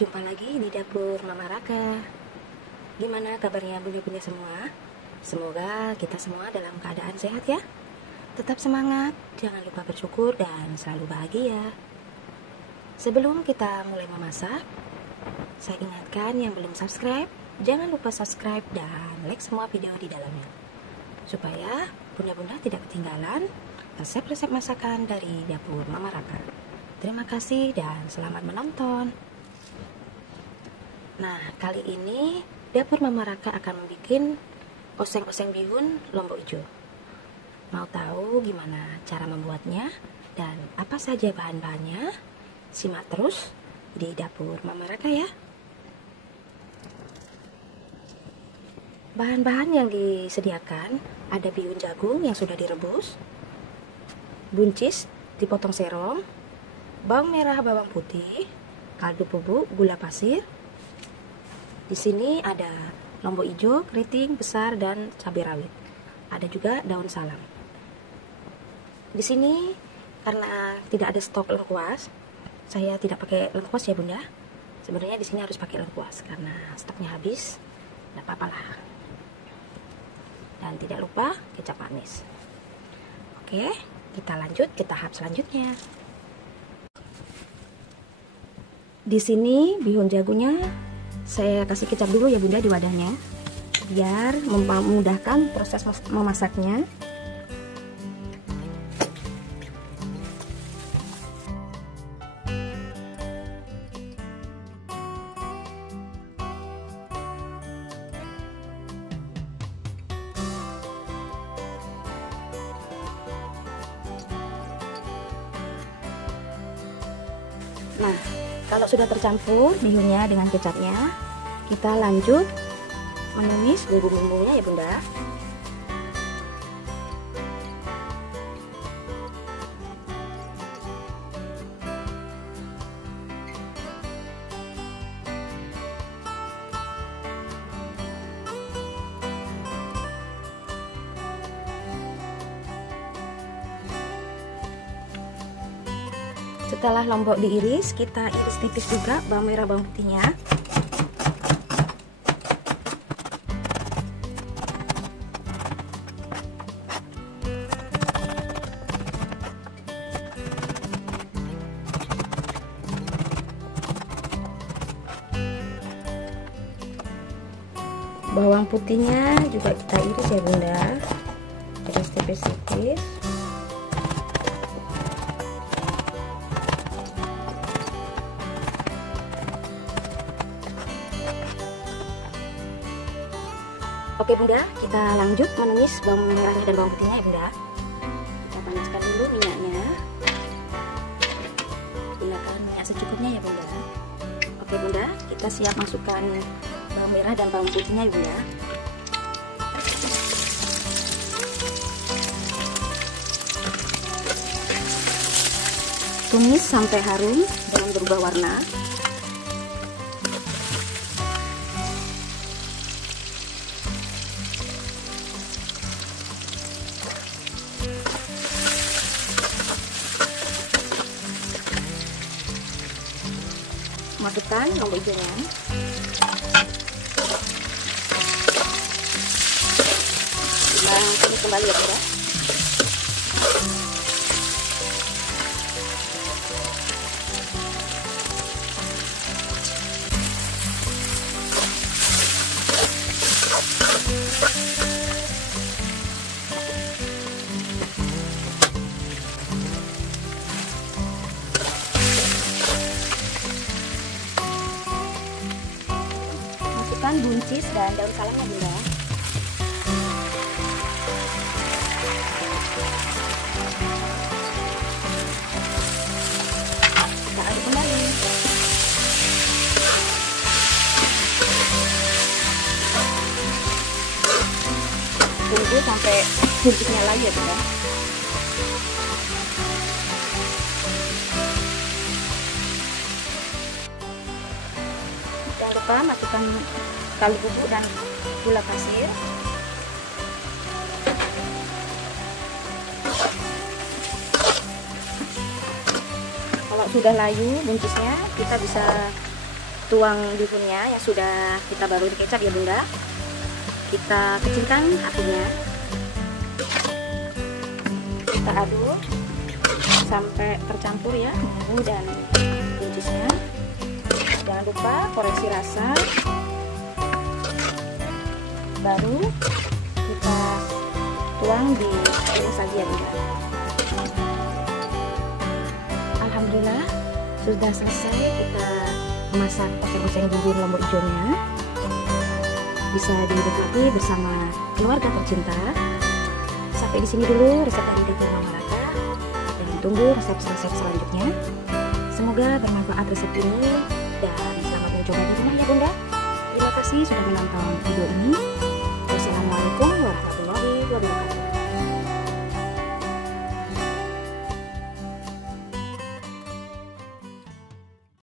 Jumpa lagi di dapur Mama Raka. Gimana kabarnya bunda-bunda semua? Semoga kita semua dalam keadaan sehat ya. Tetap semangat, jangan lupa bersyukur dan selalu bahagia. Sebelum kita mulai memasak, saya ingatkan yang belum subscribe, jangan lupa subscribe dan like semua video di dalamnya, supaya bunda-bunda tidak ketinggalan resep-resep masakan dari dapur Mama Raka. Terima kasih dan selamat menonton. Nah, kali ini dapur Mama Raka akan membuat oseng-oseng bihun lombok hijau. Mau tahu gimana cara membuatnya dan apa saja bahan-bahannya? Simak terus di dapur Mama Raka ya. Bahan-bahan yang disediakan ada bihun jagung yang sudah direbus, buncis dipotong serong, bawang merah, bawang putih, kaldu bubuk, gula pasir. Di sini ada lombok hijau, keriting besar dan cabai rawit. Ada juga daun salam. Di sini karena tidak ada stok lengkuas, saya tidak pakai lengkuas ya bunda. Sebenarnya di sini harus pakai lengkuas karena stoknya habis. Tidak apa-apa lah. Dan tidak lupa kecap manis. Oke, kita lanjut ke tahap selanjutnya. Di sini bihun jagungnya saya kasih kecap dulu ya bunda di wadahnya, biar memudahkan proses memasaknya. Nah, kalau sudah tercampur bihunnya dengan kecapnya, kita lanjut menumis bumbu-bumbunya ya bunda. Setelah lombok diiris, kita iris tipis juga bawang merah, bawang putihnya. Bawang putihnya juga kita iris ya bunda, iris tipis-tipis. Oke bunda, kita lanjut menumis bawang merah dan bawang putihnya ya bunda. Kita panaskan dulu minyaknya. Gunakan minyak secukupnya ya bunda. Oke bunda, kita siap masukkan bawang merah dan bawang putihnya ya bunda. Tumis sampai harum dan berubah warna. Masukkan lombok hijaunya. Tumis kembali ya bunda. Masukkan buncis dan daun salamnya bunda. Kita aduk kembali. Tunggu sampai buncisnya lagi ya bunda. Jangan lupa masukkan kaldu bubuk dan gula pasir. Kalau sudah layu buncisnya, kita bisa tuang bihunnya yang sudah kita baru dikecap ya Bunda. Kita kecilkan apinya. Kita aduk sampai tercampur ya bumbu dan buncisnya. Jangan lupa koreksi rasa. Baru kita tuang di piring saji ya Bunda. Alhamdulillah sudah selesai kita memasak oseng-oseng bubur lombok hijaunya. Bisa dinikmati bersama keluarga tercinta. Sampai di sini dulu resep dari Dede Mama Raka, dan tunggu resep-resep selanjutnya. Semoga bermanfaat resep ini dan selamat mencoba di rumah ya Bunda. Terima kasih sudah menonton video ini. Wassalamualaikum warahmatullahi wabarakatuh.